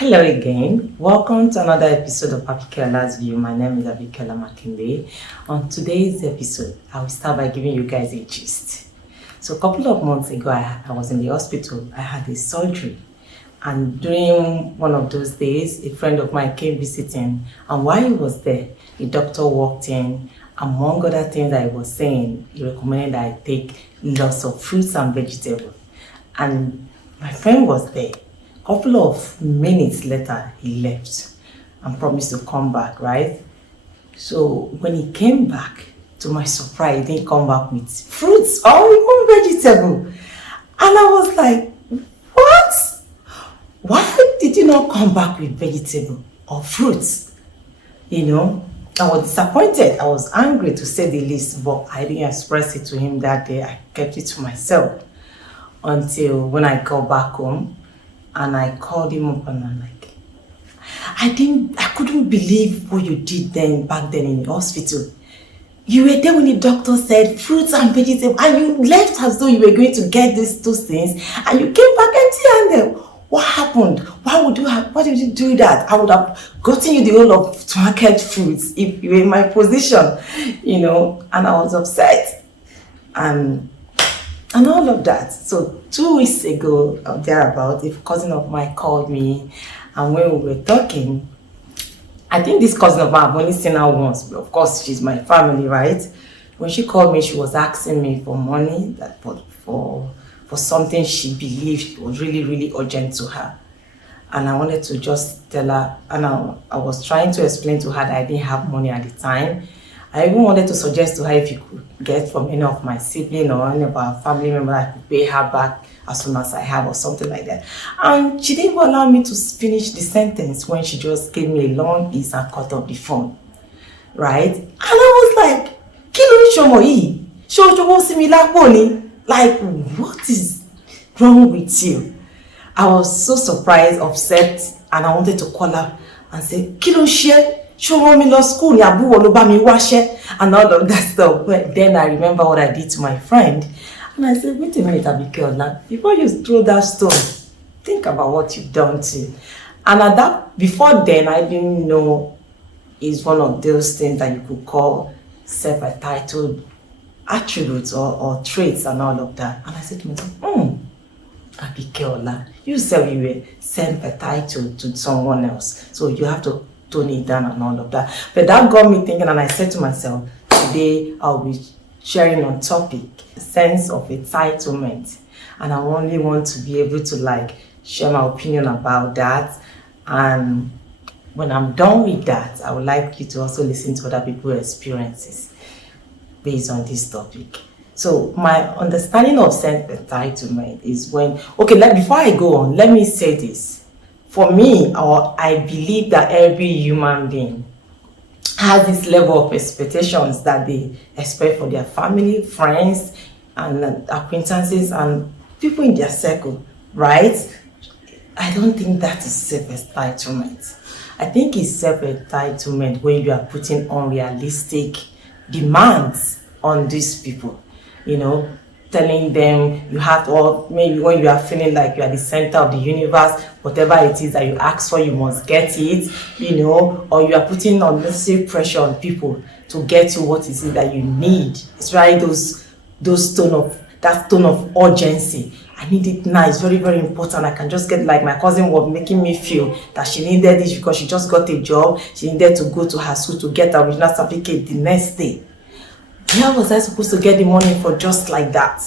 Hello again. Welcome to another episode of Abikela's View. My name is Abikela Makinde. On today's episode, I will start by giving you guys a gist. So a couple of months ago, I was in the hospital. I had a surgery. And during one of those days, a friend of mine came visiting. And while he was there, the doctor walked in. Among other things that he was saying, he recommended that I take lots of fruits and vegetables. And my friend was there. A couple of minutes later, he left and promised to come back, right? So when he came back, to my surprise, he didn't come back with fruits or even vegetable. And I was like, what? Why did you not come back with vegetable or fruits? You know, I was disappointed. I was angry to say the least, but I didn't express it to him that day. I kept it to myself until when I got back home. And I called him up and I'm like, I couldn't believe what you did back then in the hospital. You were there when the doctor said fruits and vegetables, and you left as though you were going to get those things, and you came back empty-handed. What happened? Why did you do that? I would have gotten you the whole of market fruits if you were in my position, and I was upset. And all of that. So 2 weeks ago, or thereabout, a cousin of mine called me, and when we were talking, I think this cousin of mine, I've only seen her once, but of course she's my family, right? When she called me, she was asking me for money for something she believed was really, really urgent to her. And I wanted to just tell her, and I was trying to explain to her that I didn't have money at the time. I even wanted to suggest to her if you could get from any of my siblings or any of our family members, I could pay her back as soon as I have or something like that. And she didn't even allow me to finish the sentence when she just gave me a long piece and cut off the phone. Right? And I was like, Kilo Shomoyi, Shojo Similakoni. Like, what is wrong with you? I was so surprised, upset, and I wanted to call her and say, Kilo Share. Show me law school, and all of that stuff. But then I remember what I did to my friend. And I said, wait a minute, Abigail, now, before you throw that stone, think about what you've done to. And before then, I didn't know it's one of those things that you could call self-entitled attributes or traits and all of that. And I said to myself, Abigail, you said you were self-entitled to someone else. So you have to tone it down and all of that. But that got me thinking, and I said to myself, today I'll be sharing on topic, sense of entitlement. And I only want to be able to share my opinion about that. And when I'm done with that, I would like you to also listen to other people's experiences based on this topic. So my understanding of self-entitlement is before I go on, let me say this. For me, I believe that every human being has this level of expectations that they expect for their family, friends, and acquaintances, and people in their circle, right? I don't think that is self-entitlement. I think it's self-entitlement when you are putting unrealistic demands on these people, telling them you have to, or maybe when you are feeling like you are the center of the universe, whatever it is that you ask for, you must get it, or you are putting unnecessary pressure on people to get you what is it that you need. It's right, that tone of urgency. I need it now, it's very, very important. I can just get, like my cousin was making me feel that she needed this because she just got a job, she needed to go to her school to get her original certificate the next day. Where was I supposed to get the money for just like that?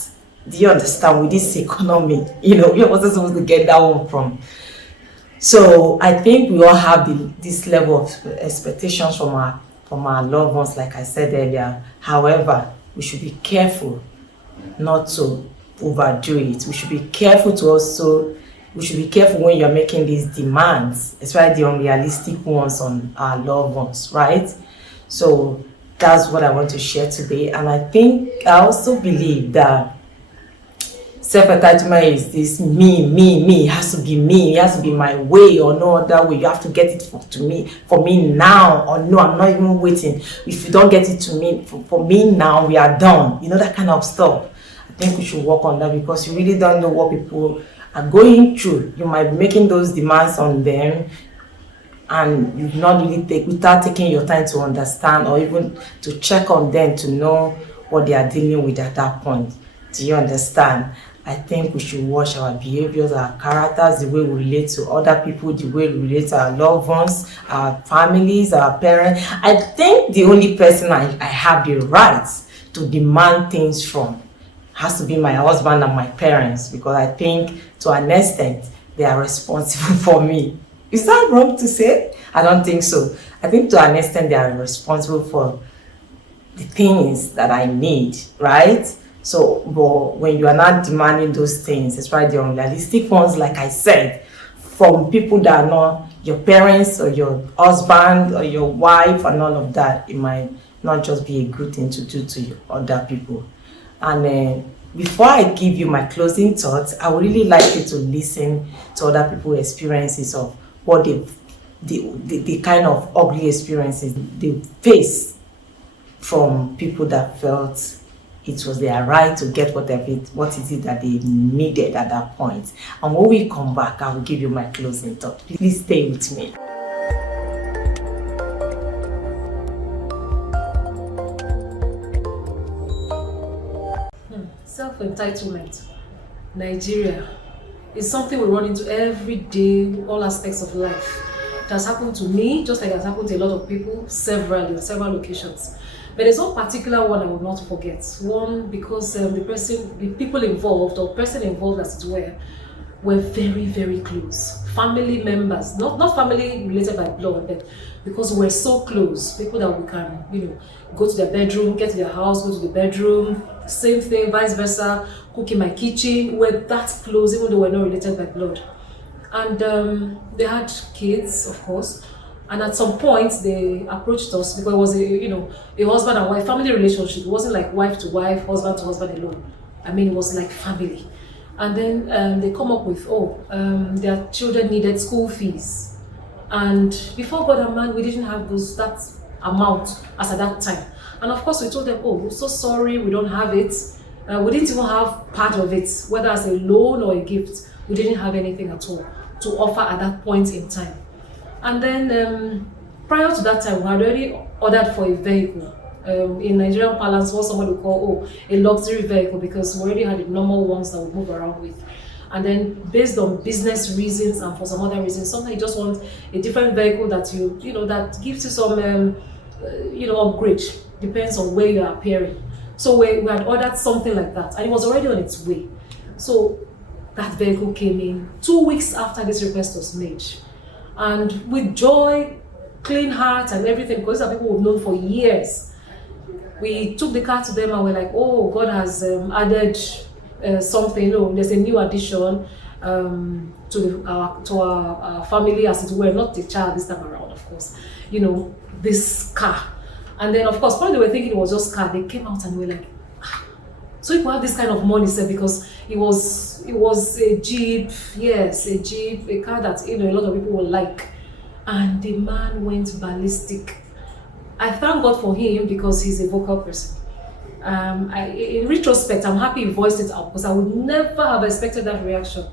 Do you understand? With this economy, where was I supposed to get that one from? So I think we all have this level of expectations from our loved ones, like I said earlier. However, we should be careful not to overdo it. We should be careful when you're making these demands, especially the unrealistic ones on our loved ones, right? So that's what I want to share today. And I also believe that self-entitlement is this me. It has to be me. It has to be my way or no other way. You have to get it for me now, or no, I'm not even waiting. If you don't get it to me, for me now, we are done. That kind of stuff. I think we should work on that because you really don't know what people are going through. You might be making those demands on them, and you've not really without taking your time to understand or even to check on them to know what they are dealing with at that point. Do you understand? I think we should watch our behaviors, our characters, the way we relate to other people, the way we relate to our loved ones, our families, our parents. I think the only person I have the right to demand things from has to be my husband and my parents, because I think to an extent they are responsible for me. Is that wrong to say? I don't think so. I think to an extent they are responsible for the things that I need, right? So, but when you are not demanding those things, especially the unrealistic ones, like I said, from people that are not your parents or your husband or your wife and all of that, it might not just be a good thing to do to you, other people. And before I give you my closing thoughts, I would really like you to listen to other people's experiences of what the kind of ugly experiences they face from people that felt it was their right to get what is it that they needed at that point. And when we come back, I will give you my closing thought. Please stay with me. Self-entitlement, Nigeria, is something we run into every day, all aspects of life. It has happened to me, just like it has happened to a lot of people, several locations. But there's one particular one I will not forget. One, because the people involved, or person involved as it were very, very close. Family members, not family related by blood, but because we're so close. People that we can, go to their bedroom, get to their house, go to the bedroom, same thing, vice versa, cook in my kitchen. We're that close, even though we're not related by blood. And they had kids, of course. And at some point, they approached us because it was a husband and wife family relationship. It wasn't like wife to wife, husband to husband alone. I mean, it was like family. And then they come up with, their children needed school fees. And before God and man, we didn't have that amount as at that time. And of course, we told them, we're so sorry, we don't have it. We didn't even have part of it, whether as a loan or a gift. We didn't have anything at all to offer at that point in time. And then prior to that time, we had already ordered for a vehicle. In Nigerian parlance, what somebody would call a luxury vehicle, because we already had the normal ones that we move around with. And then based on business reasons and for some other reasons, sometimes you just want a different vehicle that that gives you some upgrade. Depends on where you are appearing. So we had ordered something like that, and it was already on its way. So that vehicle came in 2 weeks after this request was made. And with joy, clean heart and everything, because these are people we've known for years, we took the car to them and we're like, God has added something. There's a new addition to our family, as it were, not the child this time around, of course. This car. And then, of course, probably they were thinking it was just car. They came out and we were like, so if we have this kind of money, sir, because it was a Jeep, yes, a Jeep, a car that a lot of people will like. And the man went ballistic. I thank God for him because he's a vocal person. In retrospect, I'm happy he voiced it out, because I would never have expected that reaction.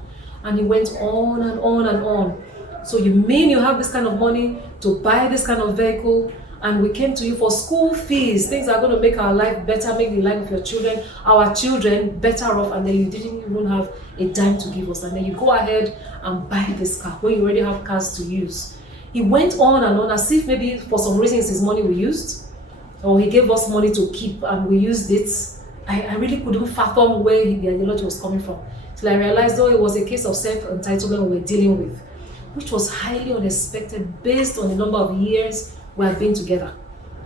And he went on and on and on. So you mean you have this kind of money to buy this kind of vehicle? And we came to you for school fees, things that are going to make our life better, make the life of your children, our children better off, and then you didn't even have a dime to give us. And then you go ahead and buy this car when you already have cars to use. He went on and on as if maybe for some reason it's his money we used, or he gave us money to keep and we used it. I really couldn't fathom where the ideology was coming from. Till I realized, it was a case of self-entitlement we were dealing with, which was highly unexpected based on the number of years we have been together.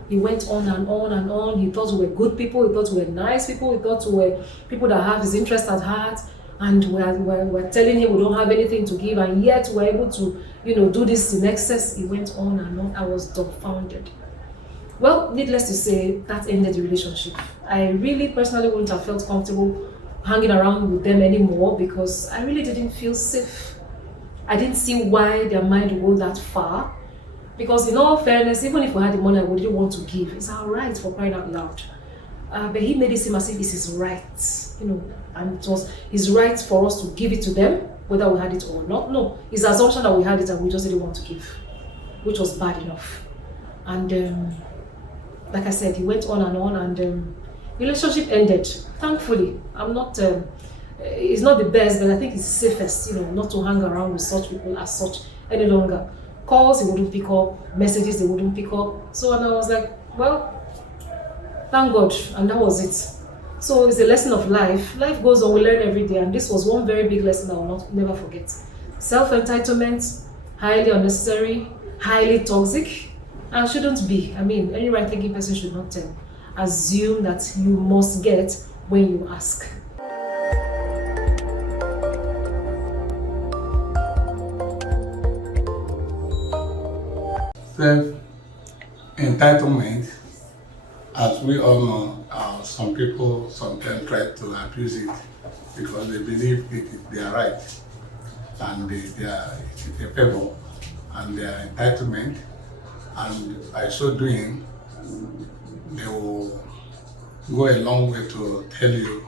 He went on and on and on. He thought we were good people. He thought we were nice people. He thought we were people that have his interest at heart. And we're telling him we don't have anything to give, and yet we're able to, do this in excess. He went on and on. I was dumbfounded. Well, needless to say, that ended the relationship. I really personally wouldn't have felt comfortable hanging around with them anymore, because I really didn't feel safe. I didn't see why their mind would go that far. Because in all fairness, even if we had the money, I wouldn't want to give. It's our right, for crying out loud. But he made it seem as if it's his right. and it was his right for us to give it to them, whether we had it or not. No, his assumption that we had it and we just didn't want to give, which was bad enough. And like I said, he went on, and relationship ended. Thankfully, I'm not. It's not the best, but I think it's safest, not to hang around with such people as such any longer. Calls he wouldn't pick up, messages he wouldn't pick up. So and I was like, well, thank God, and that was it. So it's a lesson of life. Life goes on, we learn every day, and this was one very big lesson I will never forget. Self-entitlement, highly unnecessary, highly toxic, and shouldn't be. I mean, any right-thinking person should not assume that you must get when you ask. Self-entitlement, as we all know, some people sometimes try to abuse it because they believe it is their right and it's a favor and their entitlement, and by so doing, they will go a long way to tell you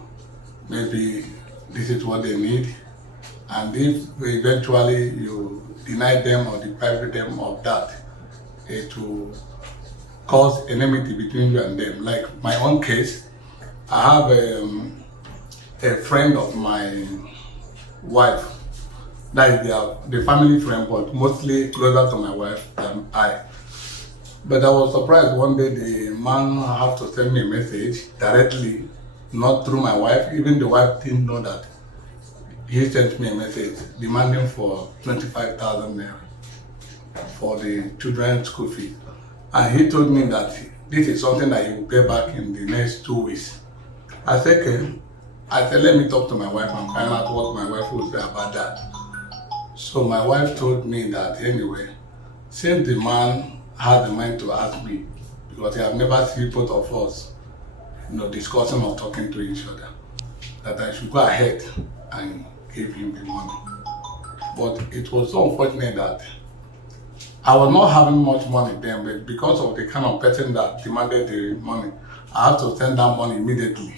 maybe this is what they need, and if eventually you deny them or deprive them of that, it will cause enmity between you and them. Like my own case, I have a friend of my wife, that is the family friend, but mostly closer to my wife than I. But I was surprised one day the man had to send me a message directly, not through my wife. Even the wife didn't know that. He sent me a message demanding for 25,000 naira for the children's school fees. And he told me that this is something that he will pay back in the next 2 weeks. I said, okay. I said, let me talk to my wife and find out what my wife will say about that. So my wife told me that anyway, since the man had the mind to ask me, because he had never seen both of us, discussing or talking to each other, that I should go ahead and give him the money. But it was so unfortunate that I was not having much money then, but because of the kind of person that demanded the money, I had to send that money immediately.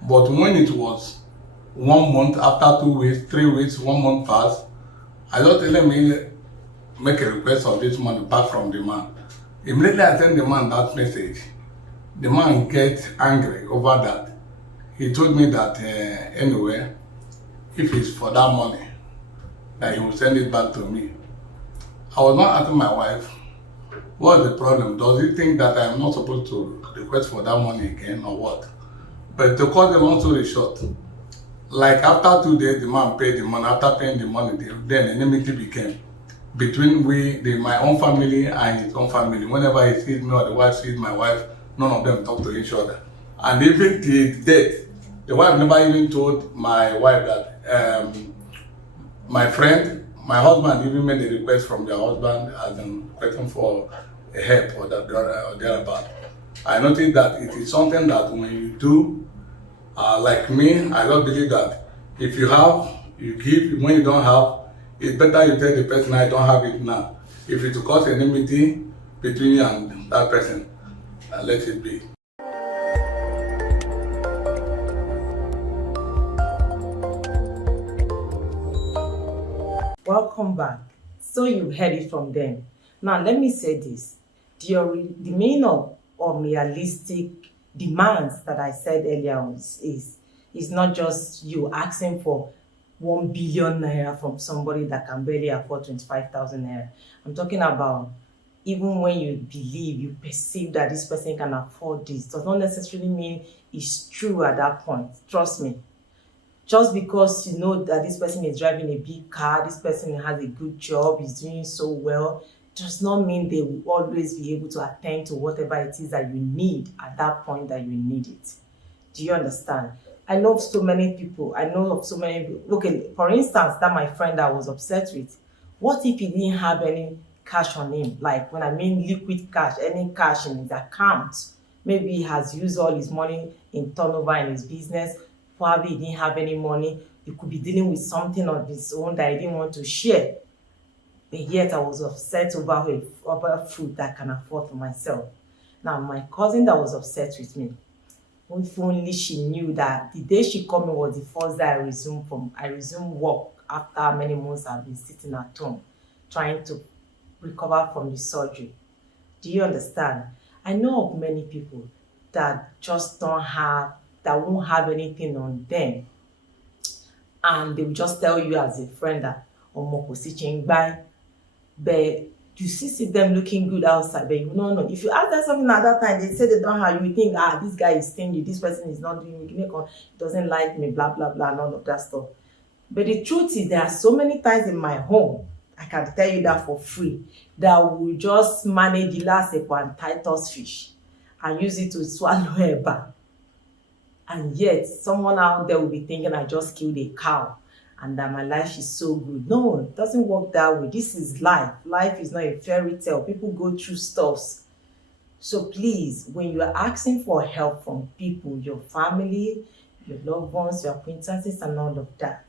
But when it was 1 month, after 2 weeks, 3 weeks, 1 month passed, I just let me make a request of this money back from the man. Immediately I sent the man that message. The man gets angry over that. He told me that anyway, if it's for that money, that he will send it back to me. I was not asking my wife, what's the problem? Does he think that I'm not supposed to request for that money again or what? But to cut the long story short, like after 2 days, the man paid the money. After paying the money, then enmity became between my own family and his own family. Whenever he sees me or the wife sees my wife, none of them talk to each other. And even till death, the wife never even told my wife that my friend, my husband even made a request from their husband as in requesting for a help or thereabout. I noticed that it is something that when you do, like me, I don't believe that if you have, you give. When you don't have, it's better you tell the person, I don't have it now. If it will cause enmity between you and that person, let it be. Welcome back. So you heard it from them. Now let me say this. The meaning of unrealistic demands that I said earlier on is not just you asking for 1 billion naira from somebody that can barely afford 25,000 naira. I'm talking about even when you believe, you perceive that this person can afford this, does not necessarily mean it's true at that point. Trust me. Just because you know that this person is driving a big car, this person has a good job, is doing so well, does not mean they will always be able to attend to whatever it is that you need at that point that you need it. Do you understand? I know of so many people. Okay, for instance, that my friend I was upset with, what if he didn't have any cash on him? Like when I mean liquid cash, any cash in his account. Maybe he has used all his money in turnover in his business. Probably he didn't have any money. He could be dealing with something of his own that he didn't want to share. But yet I was upset over food that I can afford for myself. Now, my cousin that was upset with me, If only she knew that the day she called me was the first day I resumed work after many months I've been sitting at home trying to recover from the surgery. Do you understand? I know of many people that just don't have, that won't have anything on them, and they will just tell you as a friend that omo kò sí chingbai, but you still see them looking good outside, but you no know. If you ask them something at that time, they say they don't have, you will think, this guy is stingy, this person is not doing me, doesn't like me, blah blah blah, and all of that stuff. But the truth is, there are so many times in my home, I can tell you that for free, that we just manage the last and Titus fish and use it to swallow eba. And yet, someone out there will be thinking I just killed a cow and that my life is so good. No, it doesn't work that way. This is life. Life is not a fairy tale. People go through stuffs. So please, when you are asking for help from people, your family, your loved ones, your acquaintances, and all of that,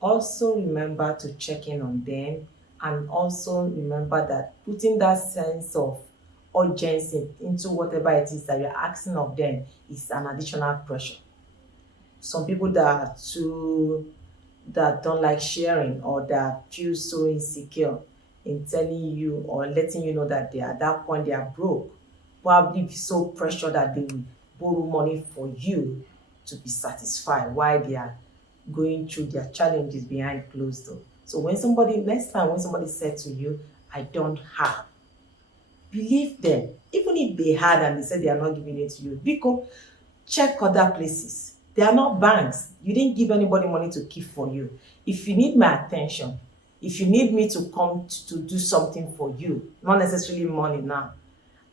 also remember to check in on them, and also remember that putting that sense of urgency into whatever it is that you're asking of them is an additional pressure. Some people that don't like sharing, or that feel so insecure in telling you or letting you know that they are at that point they are broke, probably be so pressured that they will borrow money for you to be satisfied while they are going through their challenges behind closed door. So next time when somebody said to you, I don't have, believe them. Even if they had and they said they are not giving it to you, because check other places. They are not banks. You didn't give anybody money to keep for you. If you need my attention, if you need me to come to do something for you, not necessarily money now,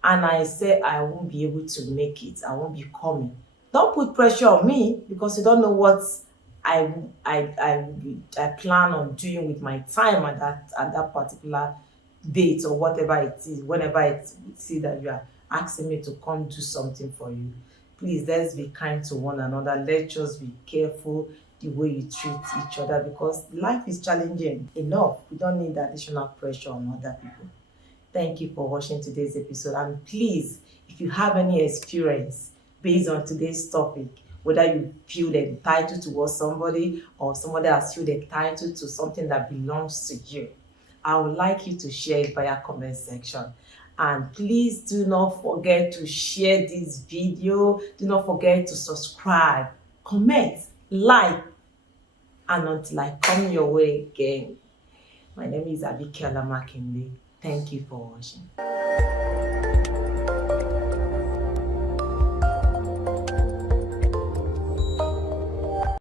and I say I won't be able to make it, I won't be coming, don't put pressure on me, because you don't know what I I plan on doing with my time at that particular date, or whatever it is, whenever see that you are asking me to come do something for you. Please, let's be kind to one another. Let's just be careful the way you treat each other, because life is challenging enough. We don't need additional pressure on other people. Thank you for watching today's episode. And please, if you have any experience based on today's topic, whether you feel entitled towards somebody or somebody has feel entitled to something that belongs to you, I would like you to share it via comment section. And please do not forget to share this video. Do not forget to subscribe, comment, like, and until I come your way again. My name is Abikela Makinde. Thank you for watching.